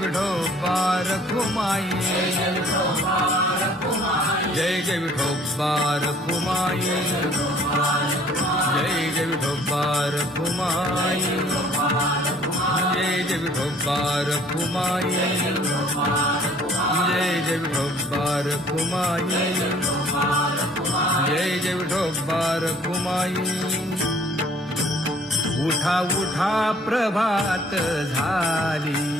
विठोबा रखुमाई। जय जय विठोबा रखुमाई। जय जय विठोबा रखुमाई। जय जय विठोबा रखुमाई। जय जय विठोबा रखुमाई। जय जय विठोबा रखुमाई। उठा उठा प्रभात झाली।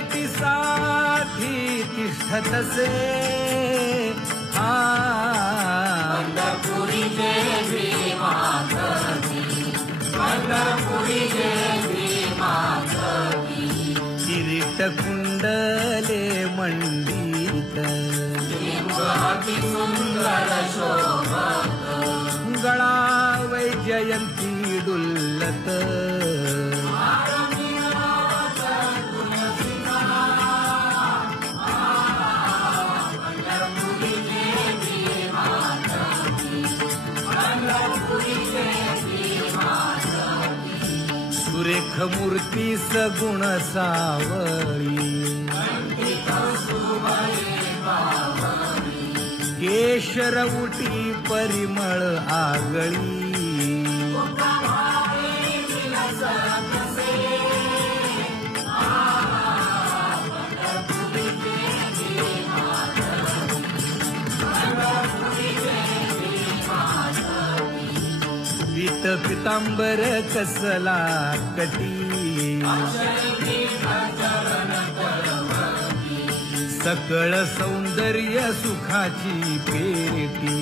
तसे पंढरपुरी देवी पंढरपुरी देवी किरीट कुंडले मंडित। सुंदर गळा वैजयंती डुल्लत। सुरेख मूर्ती सगुण सावळी. केशर परिमळ आगळी. पितांबर कसला कटी सकळ सौंदर्य सुखाची पेटी.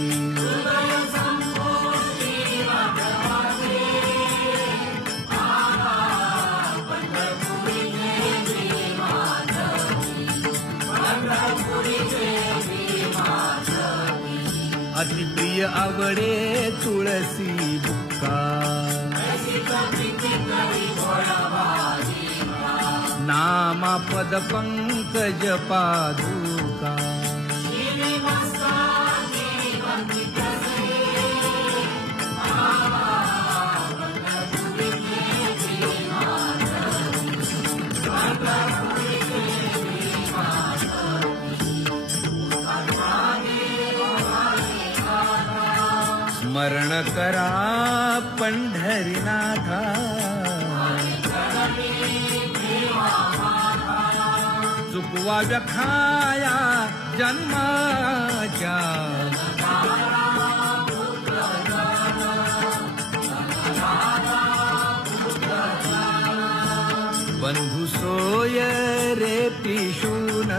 अतिप्रिय आवडे तुळसी नाम नामा पद पंकज पादू। चुकवा व्यखाया जन्माच्या. बंधू सोय रे पिशून.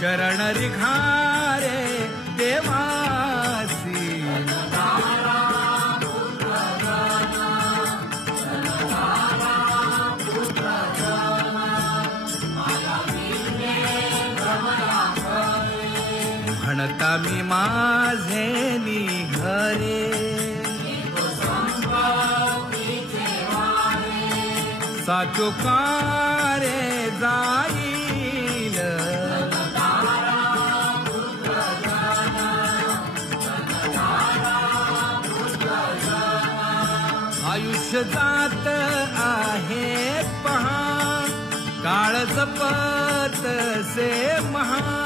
शरण रिखा म्हणता मी माझे निघरे. साचो कारे जाईल. आयुष्य जात आहे पहा काळ जपत से महा.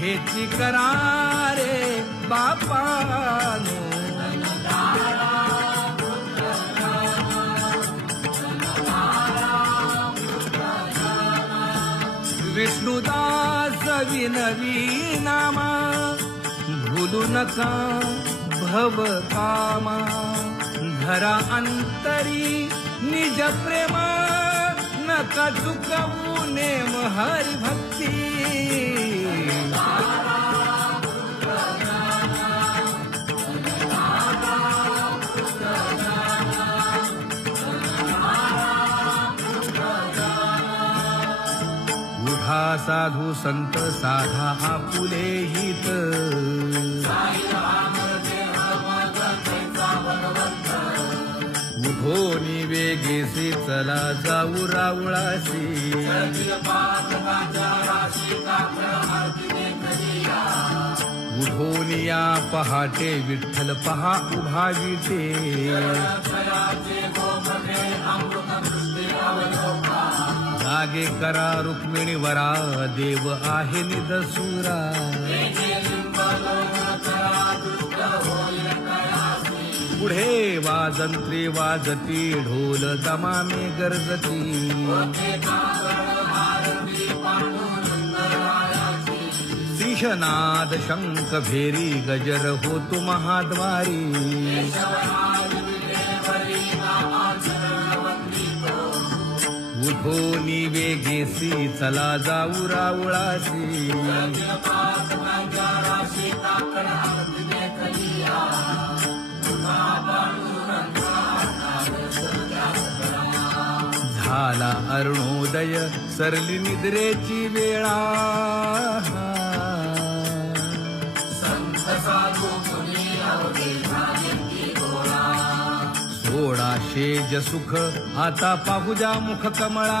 हेची करारे बापानो. विष्णुदास विनवी नामा भूलू नका भव कामा. धरा अंतरी निज प्रेमा. नका चुकवू नेम हरी साधू संत साधा आपुले हित. उठो वेगेसे चला जाऊ रावळाशी. उठोनिया पहाटे विठ्ठल पहा उभा विटे जागे करा रुक्मिणी वरा देव आहे निदसुरा पुढे वाजंत्री वाजती ढोल दमामी गरजती. सिंहनाद शंख भेरी गजर होतो महाद्वारी. उठो निवेगेसी चला जाऊ रावळासी. झाला अरुणोदय सरली निद्रेची वेळा. सोळा शेज सुख आता पाहुजा मुख कमळा.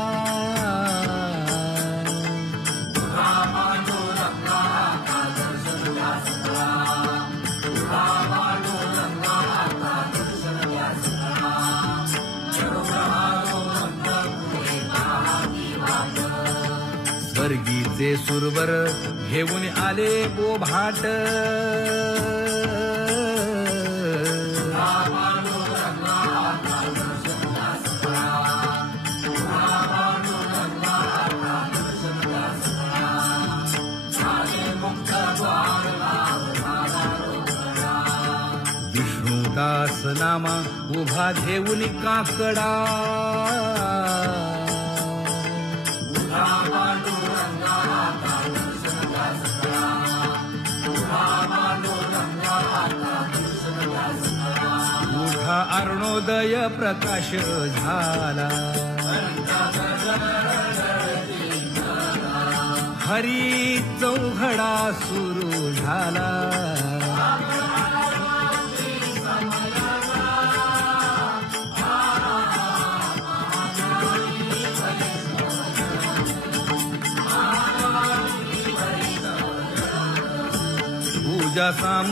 ते सुरवर घेऊन आले बोभाट. विष्णुदास नामा उभा घेऊन काकडा. ज्ञानोदय प्रकाश झाला. हरी चौघडा सुरू झाला. पूजा साम